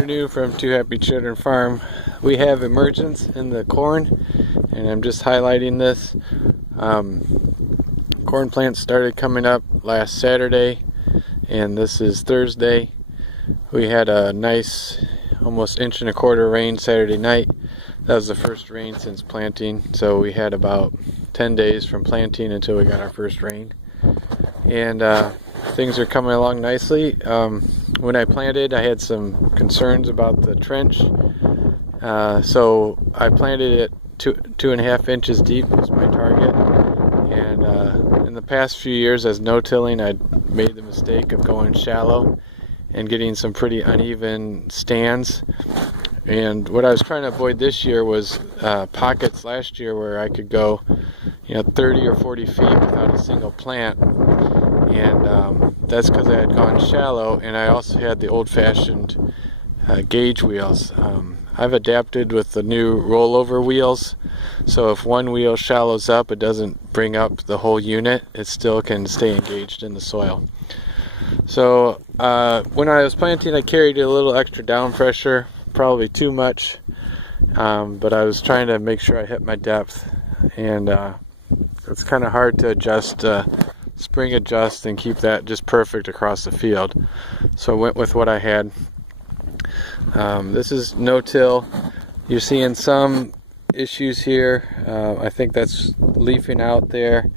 afternoon from Two Happy Children Farm. We have emergence in the corn, and I'm just highlighting this. Corn plants started coming up last Saturday, and this is Thursday. We had a nice almost 1.25 inch rain Saturday night. That was the first rain since planting, so we had about 10 days from planting until we got our first rain. And things are coming along nicely. When I planted, I had some concerns about the trench, so I planted it 2.5 inches deep was my target. And in the past few years, as no-tilling, I'd made the mistake of going shallow and getting some pretty uneven stands. And what I was trying to avoid this year was pockets last year where I could go 30 or 40 feet without a single plant. And that's because I had gone shallow, and I also had the old-fashioned gauge wheels. I've adapted with the new rollover wheels, so if one wheel shallows up, it doesn't bring up the whole unit. It still can stay engaged in the soil. So when I was planting, I carried a little extra down pressure, probably too much, but I was trying to make sure I hit my depth, and it's kind of hard to adjust, spring adjust and keep that just perfect across the field. So I went with what I had. This is no-till. You're seeing some issues here. I think that's leafing out there,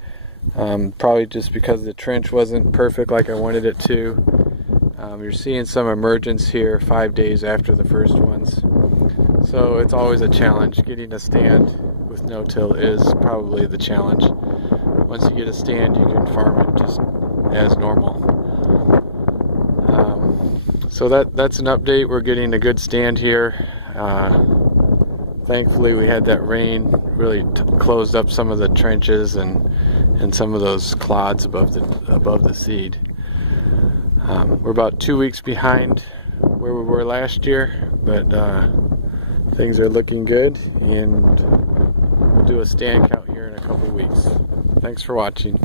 probably just because the trench wasn't perfect like I wanted it to. You're seeing some emergence here 5 days after the first ones. So it's always a challenge. Getting a stand with no-till is probably the challenge. Once you get a stand, you can farm it just as normal. So that's an update. We're getting a good stand here. Thankfully, we had that rain, really closed up some of the trenches and some of those clods above the seed. We're about 2 weeks behind where we were last year, but things are looking good, and we'll do a stand count here in a couple weeks. Thanks for watching.